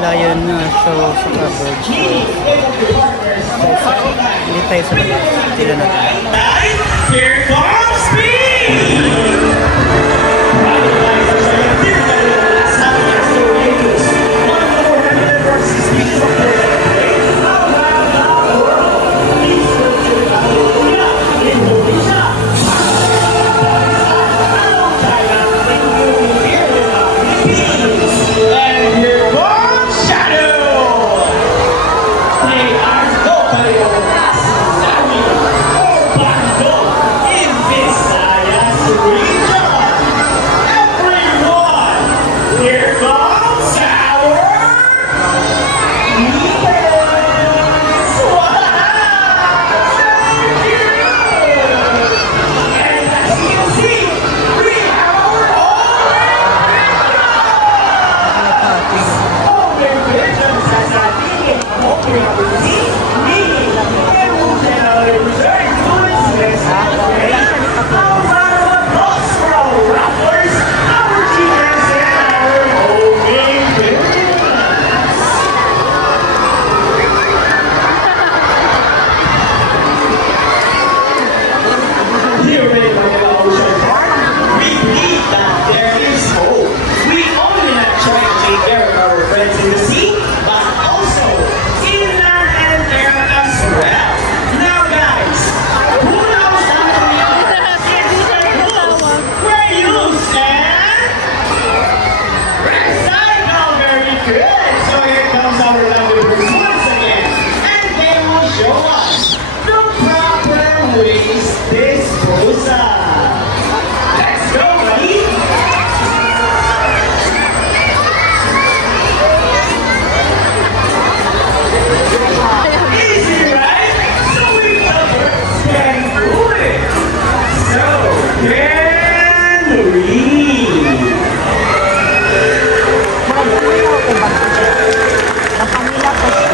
Lion show sa coverage. So, hindi tayo sa labas. Tila natin. Here comes Speed!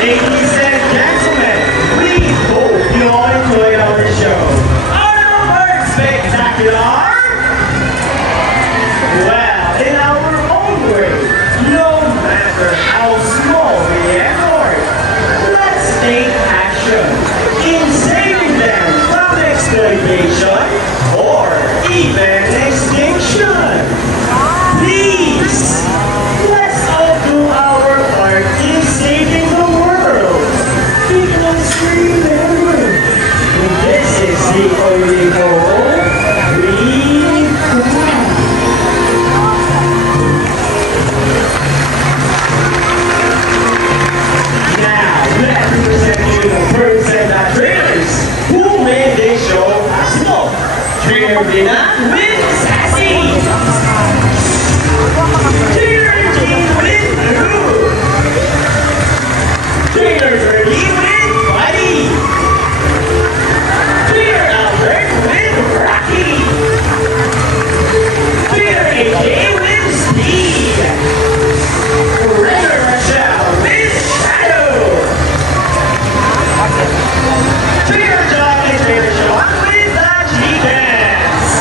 Ladies and gentlemen, we hope you all enjoyed our show. Our word spectacular. Well, in our own way, no matter how small we are, let's take action in saving them from exploitation or even extinction. Please, let's all do our part in saving the world. Because remember, this is the only goal we have. Now, let me present you the first set of trainers who made this show possible. Trainer Dina with Sassy. Trainer Jean with Drew. Trainer Birdie with Buddy. Trainer Albert with Rocky. Trainer AJ with Speed. Trainer Rochelle with Shadow. Trainer John and Trainer Sean with the G-Dance.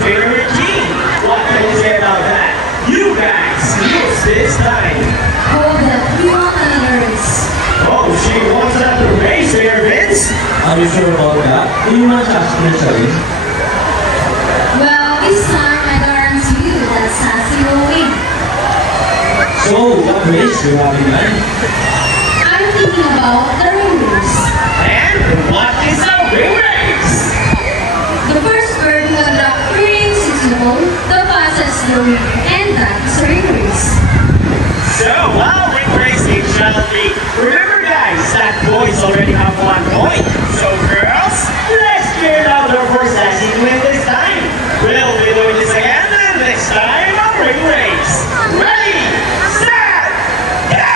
favorite team. What can you say about that? You guys lose this time. Oh, that we want another race. Oh, she wants another race there, Vince. Are you sure about that? Do you want us to challenge? Well, this time I guarantee you that Sassy will win. So, what race do you have in mind? I'm thinking about the ring race. And what is a ring race? The first bird who will drop 3 rings into the bowl, the fastest will win, and that is a ring race. So, ring racing shall be. Remember, guys, that boys already have 1 point. So, girls, let's cheer louder for Sassy to win this time. We'll be doing this again, and next time, a ring race. Ready, set, go!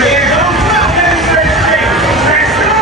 Here goes Falcon's first ring. Let's go!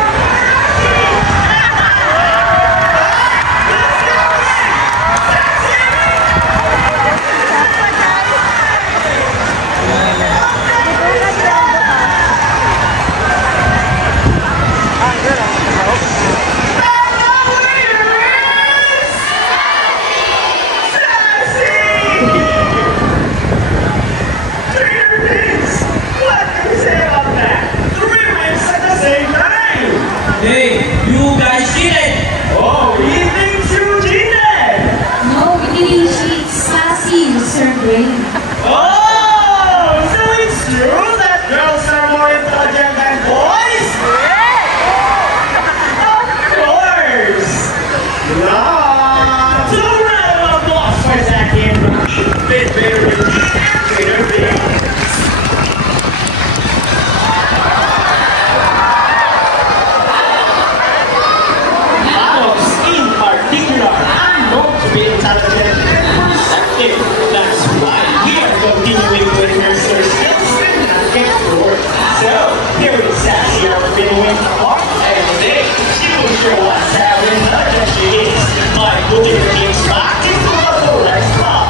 Hey, you guys did it! Oh, he thinks you cheated! No, we didn't cheat. Sassy used her brain. Oh, so it's true that girls are more intelligent than boys? Of course! Wow! So round of applause for Zachy and Rocky. Bit better with Trader Big. Adults in particular are known to be intelligent and perceptive. That's why we are continuing to enhance their skills and not get bored. So, here is Sassy of Pinwin Park, and today she will show us how intelligent she is by putting the things back into the correct spot.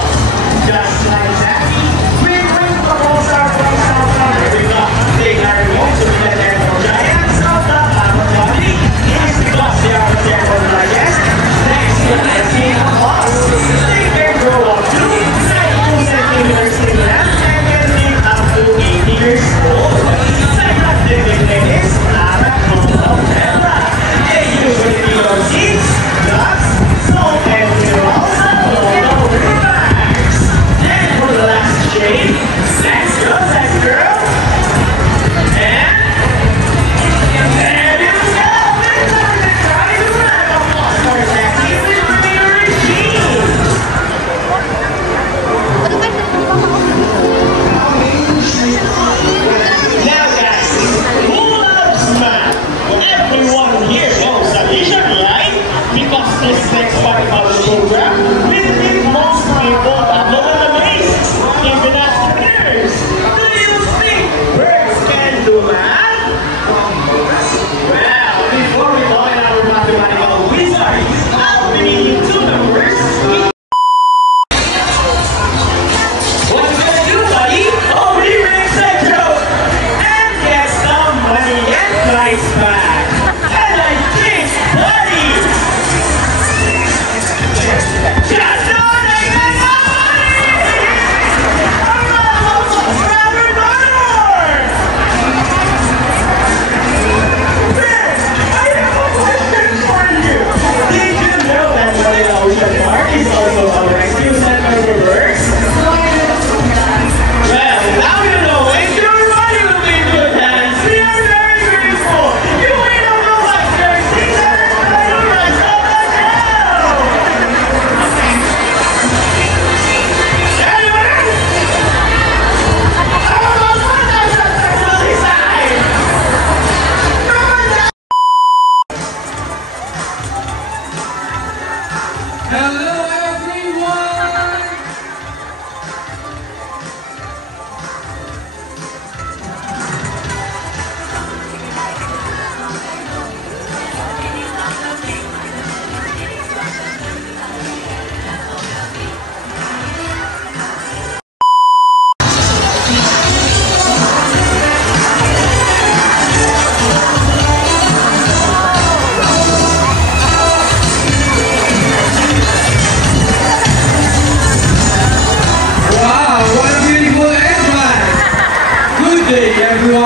Just like Sassy, we bring the balls our ways out of every block. They are remote to be the terrible giants of the Amazon. It's because they are the terrible giants. Thanks to the team of us, they can grow up to 2 centimeters in length and can live up to 80 years old. Say that the nickname is Anaconda. They usually feed on seeds, nuts, salt, and minerals that don't relax. And for the last shade, let's go, that girl. And there you go! Let's try to run a applause for Sassy with her regime. Now guys, who loves math? Everyone here knows addition, right? Because this next part of the program will need most people that know what the basics, even entrepreneurs. Do you think birds can do math? Well, before we join our mathematical wizard, I'll be needing 2 numbers. What you gonna do, buddy? Oh, remix that joke! And get some money and price back! And I think, buddy!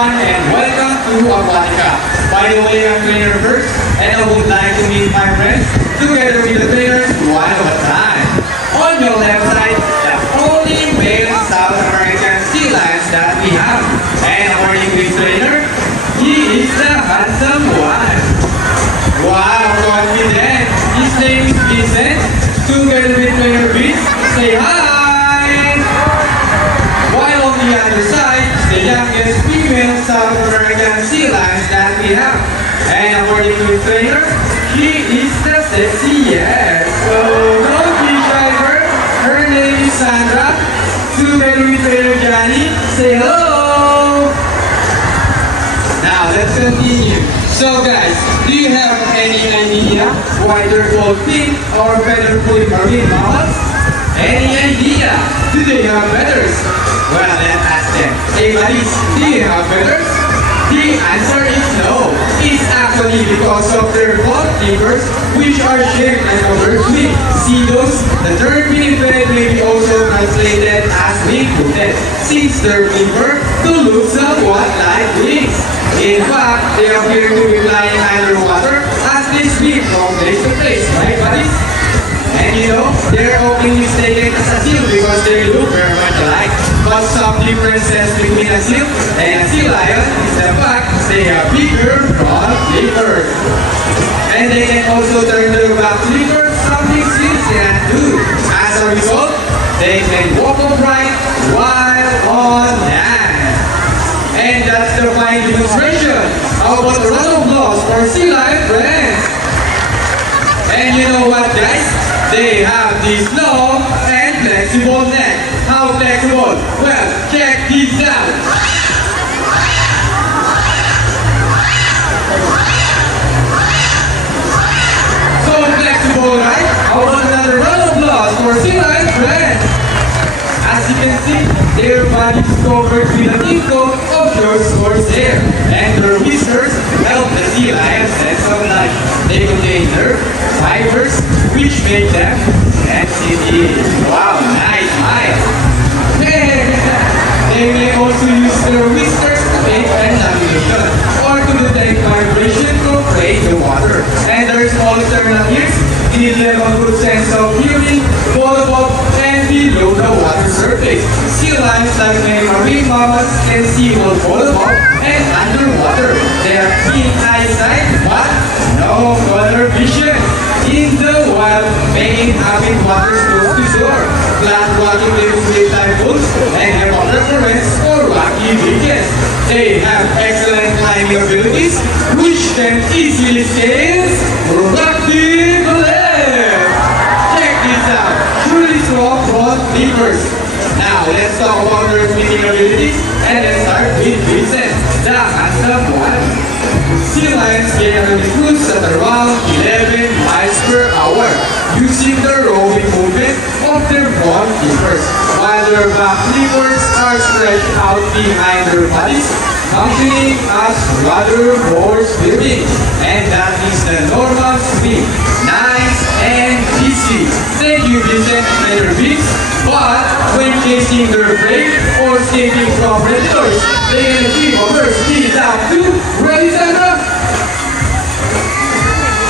everyone and welcome to Aquatica. By the way, I'm trainer first and I would like to meet my friends together with the trainers one at a time. On your left side, the only male South American sea lions that we have. And according to his trainer, he is the handsome one. Wow, confident. His name is Vincent. Together with trainer Vince, say hi! While on the other side, the youngest female South American sea lions that we have. And according to his trainer, she is the sexiest. So don't be shy her. Her name is Sandra. Together with trainer Johnny, say hello! Now let's continue. So guys, do you have any idea why they're called pink or feather-footed marine mammals? Any idea? Do they have feathers? Well, let's ask them. Hey buddies, do you have feathers? The answer is no. It's actually because of their claw fingers, which are shaped like a bird's wing. See those? The term pinniped may be also translated as wing-footed, since their finger to look somewhat like wings. In fact, they appear to be flying underwater as they speed from place to place, right buddies? And you know, they're often mistaken as a seal because they look very much alike. But some differences between a seal and a sea lion is the fact they are bigger front flippers. And they can also turn their back flippers, something seals cannot do. As a result, they can walk upright while on land. And that's the fine demonstration. How about a round of applause for sea lion friends? And you know what guys? They have this long and flexible neck. How flexible? Well, check this out. So flexible, right? How about another round of applause for sea lion friends? As you can see, their body is covered with a thick coat of short hair, and their whiskers help the sea lion sense of life. They contain nerve fibers, which make them sensitive. Wow, nice smile. They may also use their whiskers to make an navigation or to detect vibration to play the water. And there's alternatives. These have a good sense of hearing, both above and below the water surface. Sea lions, like many marine mammals, can see both above and underwater. They have keen eyesight, but no color vision. In the wild, many inhabit waters close to shore, flat rocky cliffs with typhoons, and have a preference for rocky beaches. They have excellent climbing abilities, which can easily scale rocky cliffs. Check this out, truly strong front flippers. Now let's talk about their swimming abilities, and let's start with Vincent, the handsome one. Sea lions can only cruise at around 11 miles per hour using the rowing movement of their front flippers, while their back flippers are stretched out behind their bodies, functioning as rudder more swimming. And that is the normal swim. Nice and easy. Thank you, Vincent and Trainer Vince. But when chasing their prey or escaping from predators, they can achieve a burst speed up to, ready Sandra?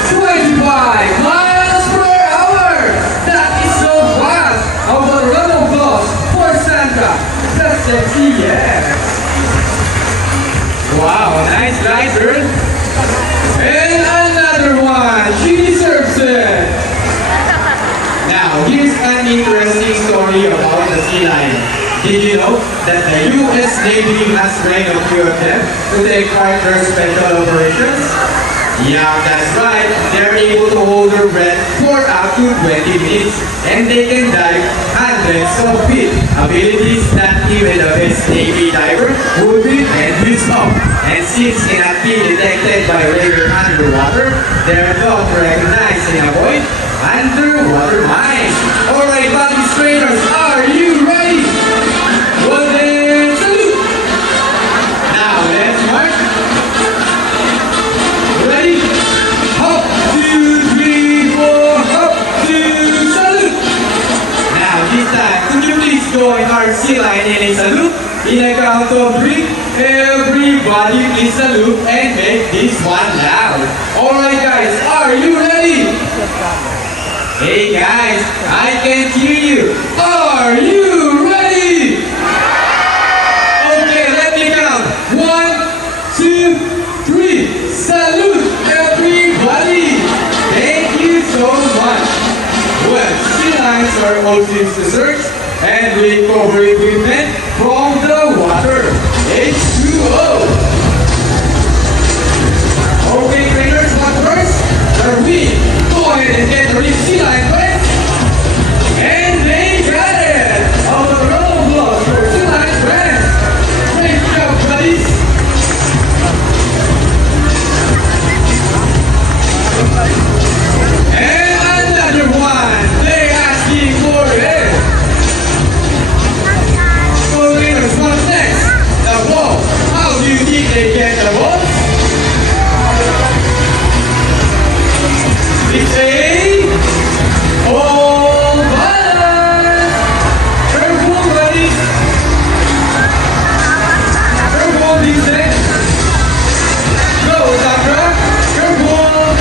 25 miles per hour! That is so fast! How about a round of applause for Sandra? That's sexy, yeah! Wow, nice guy, girl! And another one! She deserves it! Now, here's an interesting story about the sea lion. Did you know that the U.S. Navy has trained a few of them to take part in their special operations? Yeah, that's right. They're able to hold their breath for up to 20 minutes, and they can dive hundreds of feet. Abilities that even the best Navy diver would be envious of. And since cannot be detected by radar underwater, they're thought to recognize and avoid underwater mines. Alright, buddies trainers, are you ready? Well then, salute! Now let's march. Ready? Hop, 2, 3, 4, hop, 2, salute! Now this time, could you please join our sea lion in a salute? In a count of 3, everybody please salute and make this one loud. Alright guys, are you ready? Hey guys, I can't hear you. Are you ready? Okay, let me count. 1, 2, 3. Salute everybody. Thank you so much. Well, sea lions are ocean desserts and recovery equipment from the water. H2O. Okay, trainers, what first? We go ahead and get the real sea lion friends. And they got it. Out of the round of applause for sea lion friends. Great job, buddies. And another one. They asking for it. So trainers, what's next? The ball. How do you think they get the ball? It's a all balance. Careful, buddy. Careful, these things. Go, Sandra. Careful.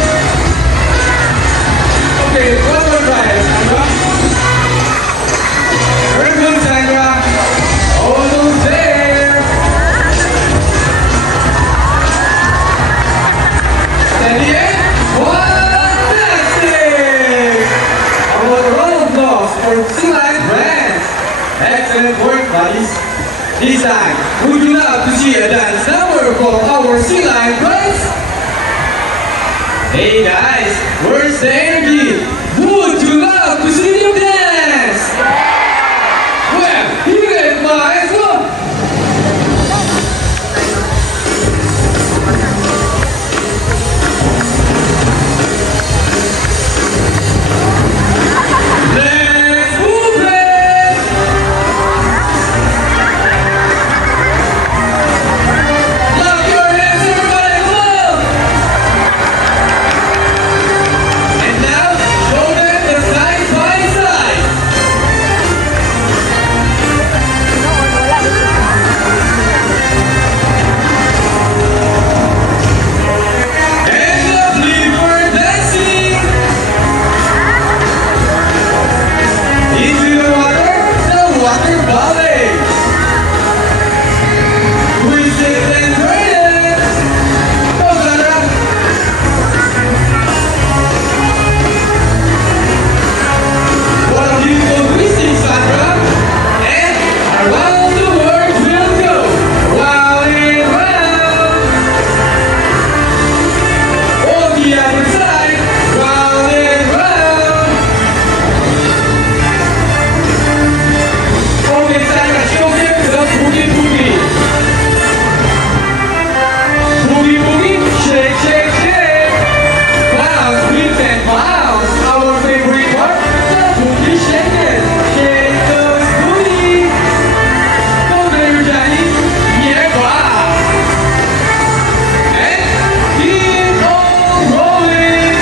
Okay, one more try, Sandra. Careful, Sandra. Almost there. Steady it. Fantastic! Our round of applause for Sea Lion Friends. Excellent work, buddies. This time, would you love to see a dance number from our Sea Lion Friends? Hey guys, where's the energy? Would you love to see them dance? Well, here it might as well. Let's move it! Clap your hands, everybody, come on! And now, show them the side by side. And lovely for dancing. Into the water ballet. Twist it and turn it. Go, Sandra. What a beautiful twisting, Sandra. And around the world we'll go. Round and round. On the other side. Round and round. Okay, Sandra, show them the boogie boogie. Boogie boogie, shake, shake, shake. Bounce, beat and bounce. Our favorite part, the boogie shaking. Shake those boogie. Go there, Johnny. Yeah, wow. And keep on rolling.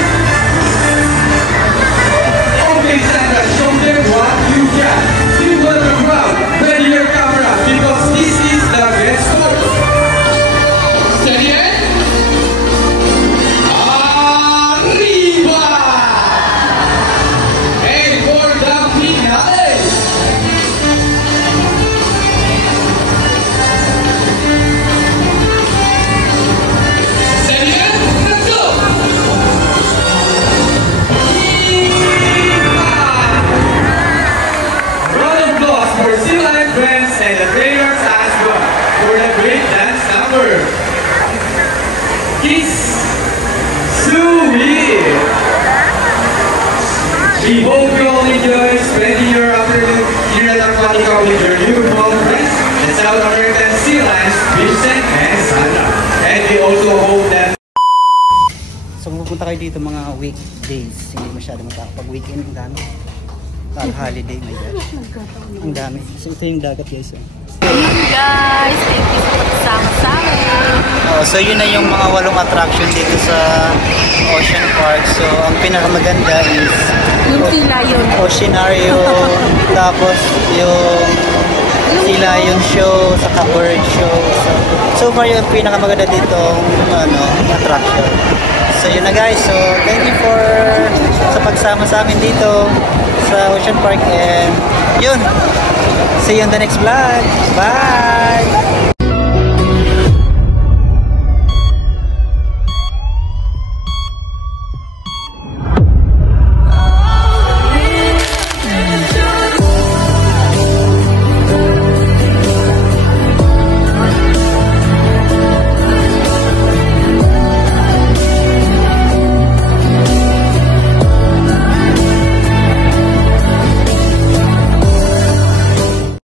Okay, Sandra, show them what you got. You want the crowd, ready your camera, because this is the best photo. Steady it. Arriba! And for the finale. Steady it. Let's go. Round of applause for Sea Lion Friends and the trainers as well for the great dance number. Kiss Sweet. We hope you all enjoy spending your afternoon here at Aquatica with your newborn friends, the South American Sea Lions, Vincent and Sandra. And we also hope that So kung pupunta kayo dito mga weekdays, hindi masyado matakot. Pag weekend, ang dami. Pag holiday, my God. Ang dami. So ito yung dagat guys. Ayun guys, thank you sa pagsama sa amin. So yun na yung mga 8 attraction dito sa Ocean Park. So ang pinakamaganda is Yung sila yun. Oceanario, tapos yung si lion show, saka bird show. So far yung pinakamaganda dito attraction. So yun na guys, so thank you for sa pagsama sa amin dito sa Ocean Park, and yun, see you on the next vlog. Bye!